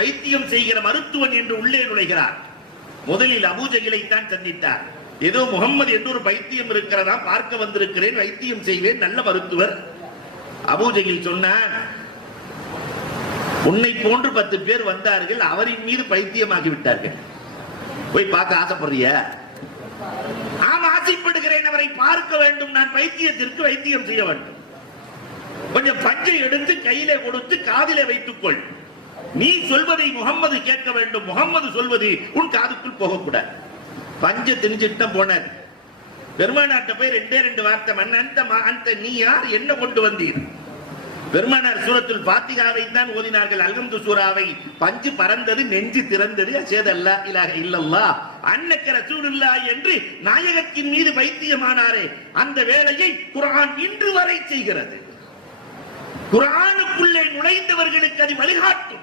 வைத்தியம் செய்கிற மருத்துவன் என்று உள்ளே நுழைகிறார். முதலில் அபூஜகிலை தான் சந்தித்தார். ஏதோ முகம்மது என்று ஒரு பைத்தியம் இருக்கிறதா, பார்க்க வந்திருக்கிறேன், வைத்தியம் செய்வேன், நல்ல மருத்துவர். அபூஜகில் சொன்னார், உன்னை போன்று 10 பேர் வந்தார்கள், அவரின் மீது பைத்தியமாகி விட்டார்கள். போய் பார்க்க ஆசைப்படுறிய? ஆம், ஆசைப்படுகிறேன், அவரை பார்க்க வேண்டும், நான் பைத்தியத்திற்கு வைத்தியம் செய்ய வேண்டும். கொஞ்சம் பஞ்சை எடுத்து கையிலே கொடுத்து காதிலே வைத்துக்கொள். நீ சொல்வதை முகம்மது கேட்க வேண்டும், முகம்மது சொல்வது உன் காதுக்குள் போகக்கூடாது. பஞ்ச திணிச்சிட்டு போனார். பெருமானார்ட்ட போய் 2 வார்த்தை, அந்த நீ யார், என்ன கொண்டு வந்தீர்? பெருமானார் சூரத்துல் ஃபாத்திஹாவை தான் ஓதினார்கள், அல்ஹம்து சூராவை. பஞ்சு பறந்தது, நெஞ்சு திறந்தது. அஷஹது அல்லா இலாஹ இல்லல்லாஹ் அன்னக ரசூலுல்லாஹ் என்று நாயகத்தின் மீது பைத்தியமானாரே, அந்த வேலையை குர்ஆன் இன்று வரை செய்கிறது. குர்ஆனுக்குள்ளே நுழைந்தவர்களுக்கு அது வழிகாட்டும்.